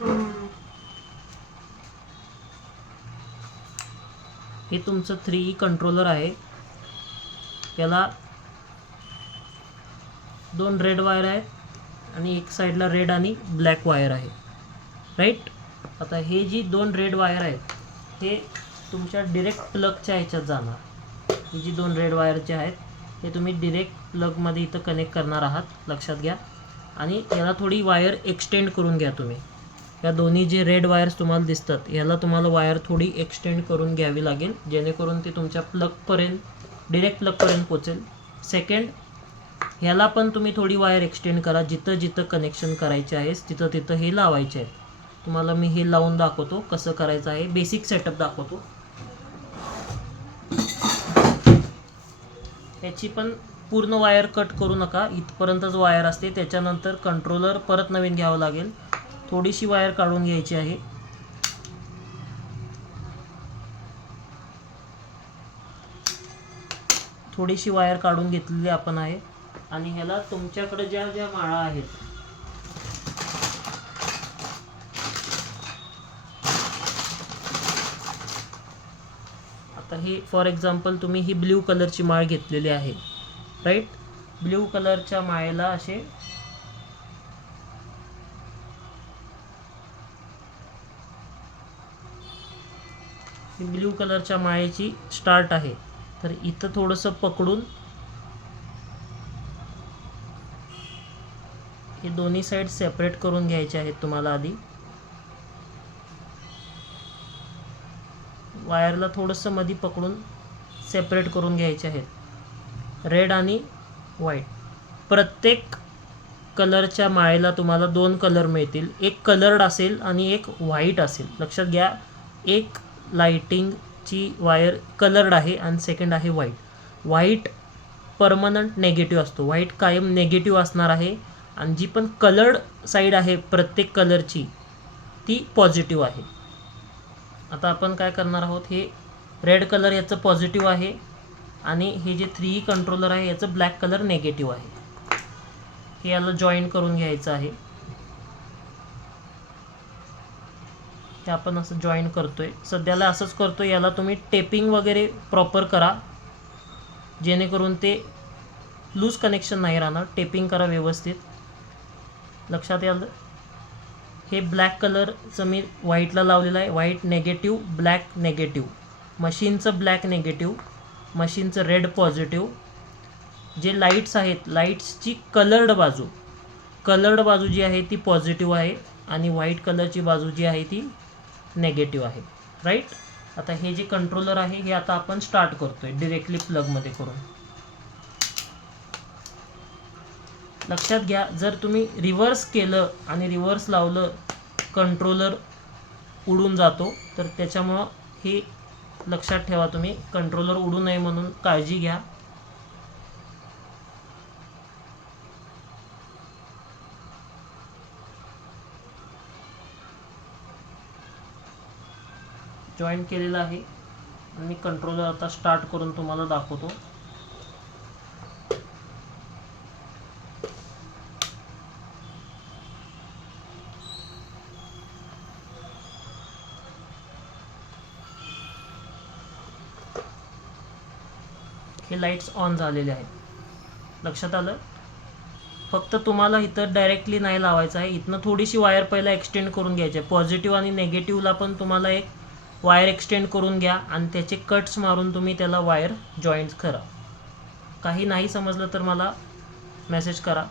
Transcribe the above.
हे तुमचं 3E controller आहे. याला 2 रेड वायर आहेत आणि एक साईडला रेड आणि ब्लॅक वायर आहे, राईट. आता हे जी 2 रेड वायर आहेत हे तुमच्या डिरेक्ट प्लगच्या ह्याच्यात जाणार. ही जी 2 रेड वायरचे आहेत हे तुम्ही डिरेक्ट प्लगमध्ये इथं कनेक्ट करणार आहात, लक्षात घ्या. आणि याला थोडी वायर एक्सटेंड करून घ्या तुम्ही. या दोन्ही जे रेड वायर्स तुम्हाला दिसतात याला तुम्हाला वायर थोडी एक्सटेंड करून घ्यावी लागेल, जेणेकरून ती तुमच्या प्लगपर्यंत डिरेक्ट प्लगपर्यंत पोचेल. सेकंड, ह्याला पण तुम्ही थोडी वायर एक्सटेंड करा. जिथं जिथं कनेक्शन करायचे आहे तिथं तिथं हे लावायचे आहे. तुम्हाला मी हे लावून दाखवतो कसं करायचं आहे, बेसिक सेटअप दाखवतो. याची पण पूर्ण वायर कट करू नका, इथपर्यंतच वायर असते. त्याच्यानंतर कंट्रोलर परत नवीन घ्यावं लागेल. थोडीशी वायर काढून घ्यायची आहे. थोडीशी वायर काढून घेतलेली आपण आहे. आणि ह्याला तुमच्याकडे ज्या ज्या माळा आहेत आता हे फॉर एक्झाम्पल तुम्ही ही ब्ल्यू कलरची माळ घेतलेली आहे, राईट. ब्ल्यू कलरच्या माळेला असे ब्ल्यू कलरच्या माळेची स्टार्ट आहे. तर इथं थोडंसं पकडून हे दोन्ही साईड सेपरेट करून घ्यायचे आहेत तुम्हाला. आधी वायरला थोडंसं मध्ये पकडून सेपरेट करून घ्यायचे आहेत, रेड आणि व्हाईट. प्रत्येक कलरच्या माळेला तुम्हाला 2 कलर मिळतील. एक कलर्ड असेल आणि एक व्हाईट असेल, लक्षात घ्या. एक लाइटिंगची वायर कलर्ड आहे आणि सेकंड आहे व्हाईट. व्हाईट परमनंट नेगेटिव्ह असतो, व्हाईट कायम नेगेटिव्ह असणार आहे. आणि जी पण कलर्ड साईड आहे प्रत्येक कलरची ती पॉझिटिव्ह आहे. आता आपण काय करणार आहोत, हे रेड कलर याचं पॉझिटिव्ह आहे आणि हे जे 3E कंट्रोलर आहे याचं ब्लॅक कलर नेगेटिव्ह आहे. हे याला जॉईन करून घ्यायचं आहे. हे आपण असं जॉईन करतोय, सध्याला असंच करतोय. याला तुम्ही टेपिंग वगैरे प्रॉपर करा, जेणेकरून ते लूज कनेक्शन नाही राहणार. टेपिंग करा व्यवस्थित, लक्षात याल. हे ब्लॅक कलरचं मी व्हाईटला लावलेलं आहे. White negative, black negative. मशीनचं ब्लॅक नेगेटिव्ह, मशीनचं रेड पॉझिटिव्ह. जे लाईट्स आहेत लाईट्सची कलर्ड बाजू जी आहे ती पॉझिटिव्ह आहे आणि व्हाईट कलरची बाजू जी आहे ती नेगेटिव्ह आहे, राईट. आता हे जे कंट्रोलर आहे हे आता आपण स्टार्ट करतोय डिरेक्टली प्लगमध्ये करून. लक्षात घ्या, जर तुम्ही रिव्हर्स केलं आणि रिव्हर्स लावलं कंट्रोलर उडून जातो. तर त्याच्यामुळं हे लक्षात ठेवा तुम्ही, कंट्रोलर उडू नये म्हणून काळजी घ्या. जॉईन केलेलं आहे आणि मी कंट्रोलर आता स्टार्ट करून तुम्हाला दाखवतो. हे लाईट्स ऑन झालेले आहेत, लक्षात आलं. फक्त तुम्हाला इथं डायरेक्टली नाही लावायचं आहे. इथनं थोडीशी वायर पहिला एक्सटेंड करून घ्यायची आहे. पॉझिटिव्ह आणि नेगेटिव्हला पण तुम्हाला एक वायर एक्सटेंड करून घ्या आणि त्याचे कट्स मारून तुम्ही त्याला वायर जॉईंट करा. काही नाही समजलं तर मला मेसेज करा.